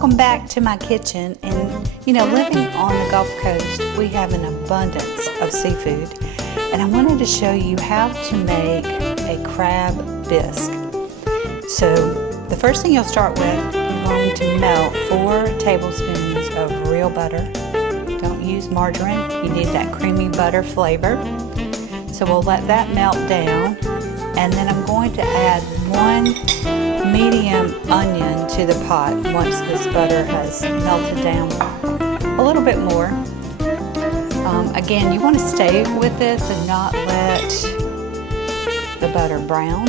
welcome back to my kitchen. And you know, living on the Gulf Coast, we have an abundance of seafood. And I wanted to show you how to make a crab bisque. So the first thing you'll start with, you're going to melt 4 tablespoons of real butter. Don't use margarine, you need that creamy butter flavor. So we'll let that melt down. And then I'm going to add 1 medium onion to the pot once this butter has melted down a little bit more. Again, you want to stay with this and not let the butter brown.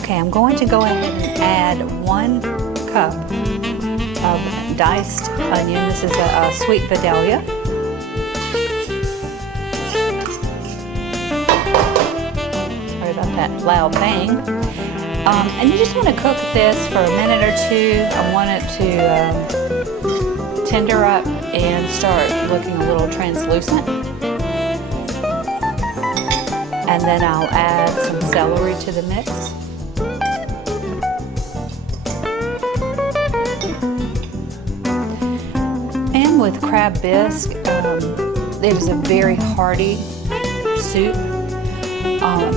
Okay, I'm going to go ahead and add 1 cup of diced onion. This is a sweet Vidalia. Sorry about that loud bang. And you just want to cook this for a minute or 2. I want it to tender up and start looking a little translucent. And then I'll add some celery to the mix. And with crab bisque, it is a very hearty soup.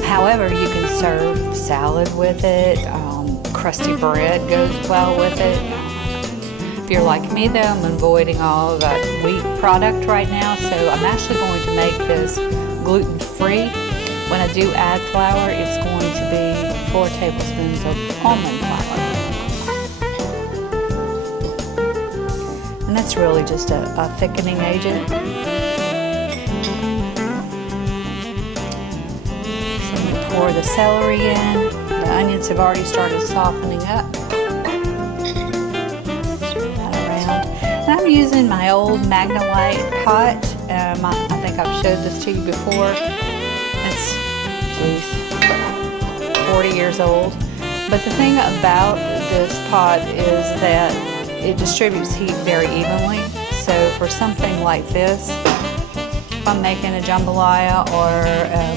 However, you can serve salad with it. Crusty bread goes well with it. If you're like me though, I'm avoiding all of that wheat product right now, so I'm actually going to make this gluten-free. When I do add flour, it's going to be 4 tablespoons of almond flour. And that's really just a thickening agent. Pour the celery in. The onions have already started softening up. Stir that around. And I'm using my old Magnolite pot. I think I've showed this to you before. It's, geez, 40 years old. But the thing about this pot is that it distributes heat very evenly. So for something like this, if I'm making a jambalaya or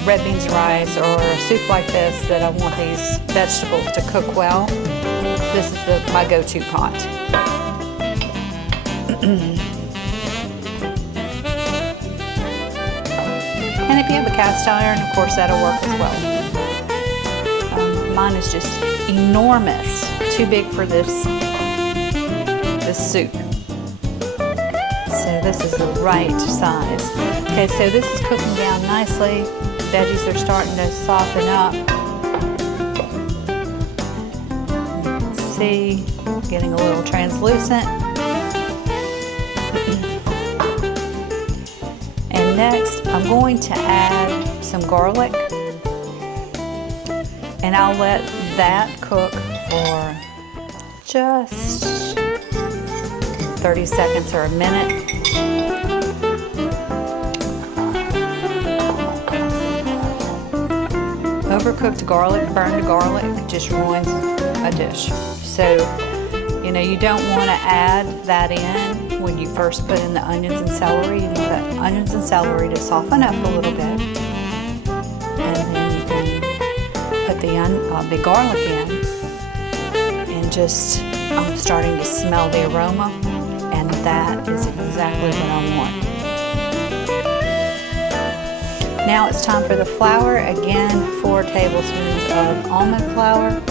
red beans rice or a soup like this that I want these vegetables to cook well, this is my go-to pot. And if you have a cast iron, of course, that'll work as well. Mine is just enormous, too big for this soup. So this is the right size. Okay, so this is cooking down nicely. Veggies are starting to soften up. You can see, getting a little translucent. And next, I'm going to add some garlic. And I'll let that cook for just 30 seconds or a minute. Overcooked garlic, burned garlic, just ruins a dish. So, you know, you don't want to add that in when you first put in the onions and celery. You want the onions and celery to soften up a little bit. And then you can put the garlic in. And just, I'm starting to smell the aroma. And that is exactly what I want. Now it's time for the flour. Again, 4 tablespoons of almond flour.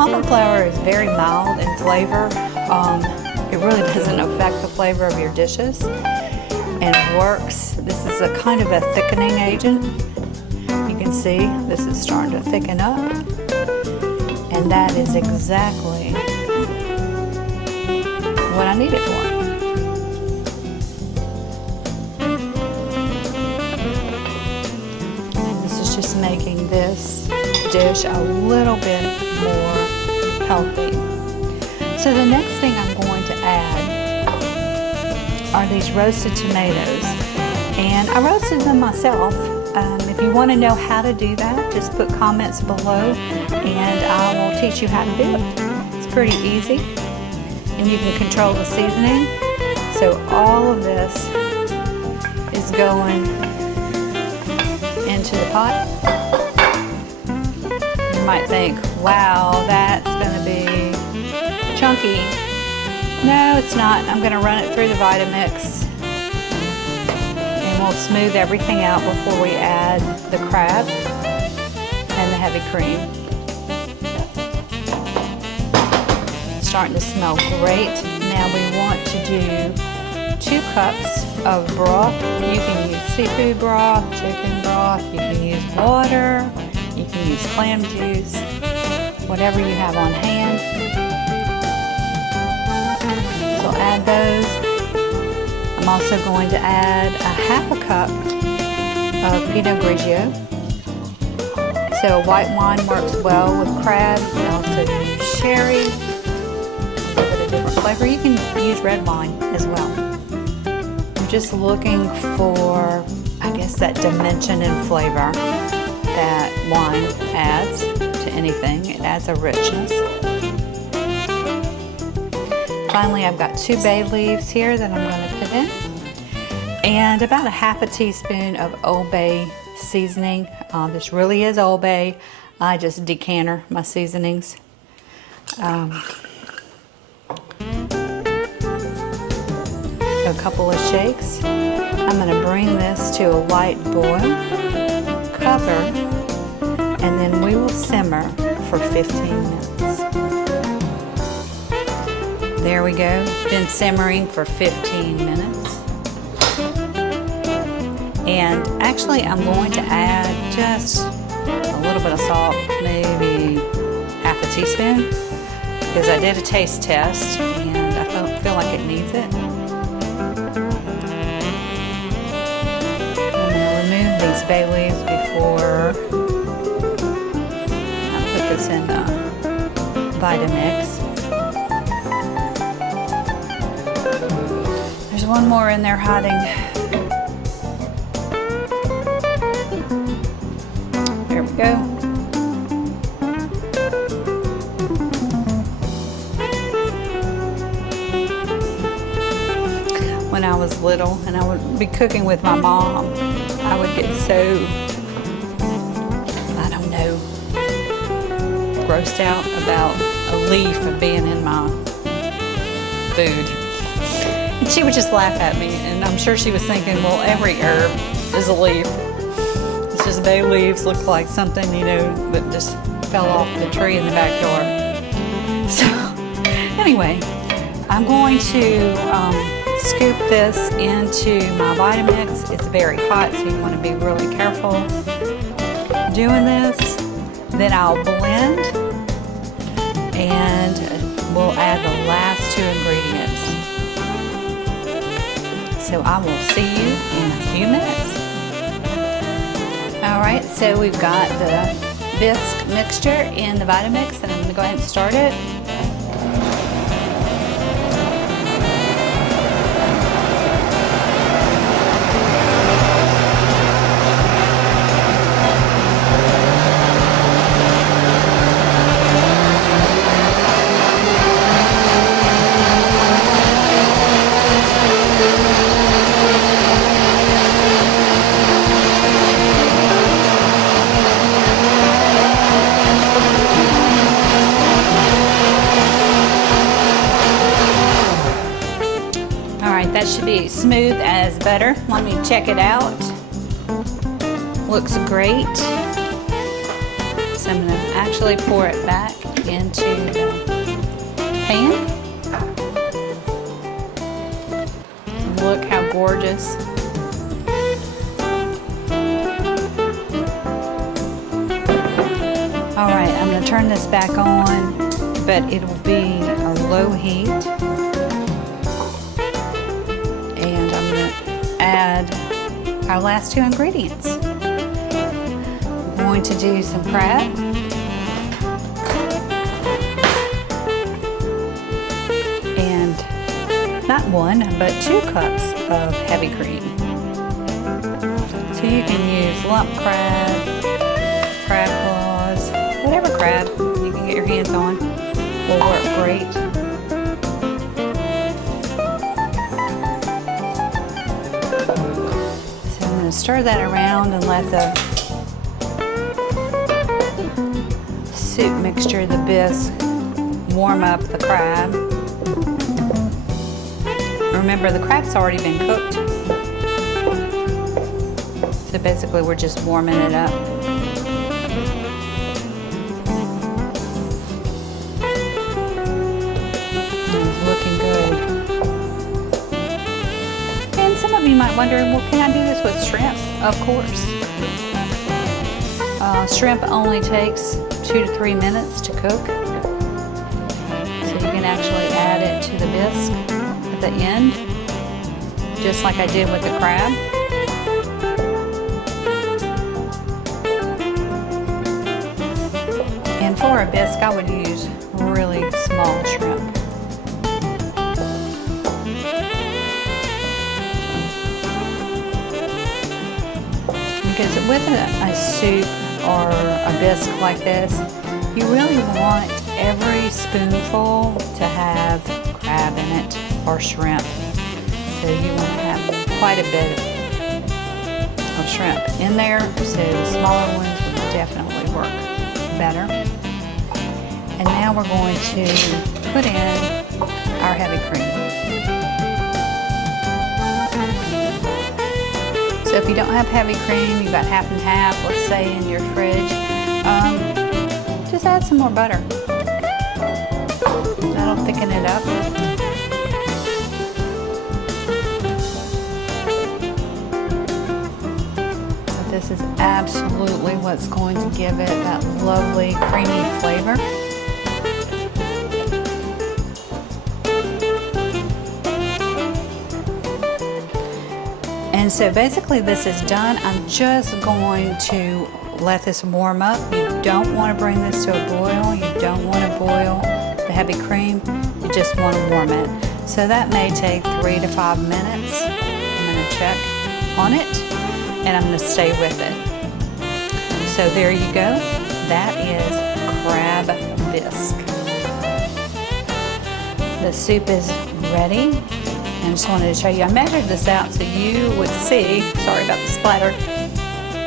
Almond flour is very mild in flavor. It really doesn't affect the flavor of your dishes and works. This is a kind of a thickening agent. You can see this is starting to thicken up. And that is exactly what I need it for. Just making this dish a little bit more healthy. So the next thing I'm going to add are these roasted tomatoes. And I roasted them myself. If you want to know how to do that, just put comments below and I will teach you how to do it. It's pretty easy and you can control the seasoning. So all of this is going into the pot. You might think, wow, that's going to be chunky. No, it's not. I'm going to run it through the Vitamix, and we'll smooth everything out before we add the crab and the heavy cream. It's starting to smell great. Now we want to do 2 cups of broth. You can use seafood broth, chicken broth, you can use water, you can use clam juice, whatever you have on hand. So add those. I'm also going to add a 1/2 cup of Pinot Grigio. So white wine works well with crab. You can also use sherry, a little bit of different flavor. You can use red wine as well. I'm just looking for, I guess, that dimension and flavor that wine adds to anything. It adds a richness. Finally, I've got 2 bay leaves here that I'm going to put in, and about a 1/2 teaspoon of Old Bay seasoning. This really is Old Bay. I just decanter my seasonings. A couple of shakes. I'm going to bring this to a light boil, cover, and then we will simmer for 15 minutes. There we go. Been simmering for 15 minutes. And actually I'm going to add just a little bit of salt, maybe 1/2 teaspoon, because I did a taste test and I feel like it needs it. I'm going to remove these bay leaves before I put this in the Vitamix. There's one more in there hiding. There we go. When I was little and I would be cooking with my mom, I would get so, I don't know, grossed out about a leaf being in my food. And she would just laugh at me, and I'm sure she was thinking, well, every herb is a leaf. It's just bay leaves look like something, you know, that just fell off the tree in the backyard. So, anyway, I'm going to scoop this into my Vitamix. It's very hot, so you want to be really careful doing this. Then I'll blend, and we'll add the last 2 ingredients. So I will see you in a few minutes. All right, so we've got the bisque mixture in the Vitamix, and I'm going to go ahead and start it. That should be smooth as butter. Let me check it out. Looks great. So I'm going to actually pour it back into the pan. Look how gorgeous. All right, I'm going to turn this back on, but it will be a low heat. Add our last 2 ingredients. I'm going to do some crab. And not 1, but 2 cups of heavy cream. So you can use lump crab, crab claws, whatever crab you can get your hands on will work great. Stir that around and let the soup mixture, the bisque, warm up the crab. Remember, the crab's already been cooked. So basically we're just warming it up. It's looking good. And some of you might wonder, well, can I do this with shrimp? Of course. Shrimp only takes 2 to 3 minutes to cook. So you can actually add it to the bisque at the end, just like I did with the crab. And for a bisque, I would use really small shrimp. Because with a soup or a bisque like this, you really want every spoonful to have crab in it or shrimp. So you want to have quite a bit of shrimp in there, so the smaller ones would definitely work better. And now we're going to put in our heavy cream. So if you don't have heavy cream, you've got half and half, let's say, in your fridge, just add some more butter. That'll thicken it up. But this is absolutely what's going to give it that lovely creamy flavor. And so basically this is done. I'm just going to let this warm up. You don't want to bring this to a boil. You don't want to boil the heavy cream. You just want to warm it. So that may take 3 to 5 minutes. I'm going to check on it and I'm going to stay with it. So there you go. That is crab bisque. The soup is ready. I just wanted to show you, I measured this out so you would see, sorry about the splatter,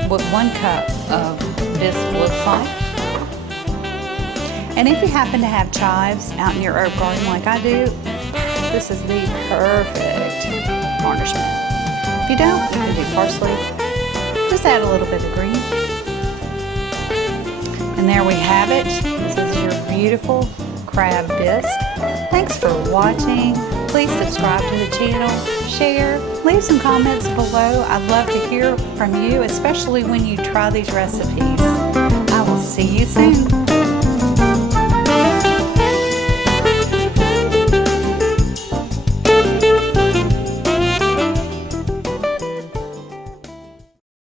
what 1 cup of bisque looks like. And if you happen to have chives out in your herb garden like I do, this is the perfect garnishment. If you don't, you can do parsley. Just add a little bit of green. And there we have it. This is your beautiful crab bisque. Thanks for watching. Please subscribe to the channel, share, leave some comments below. I'd love to hear from you, especially when you try these recipes. I will see you soon.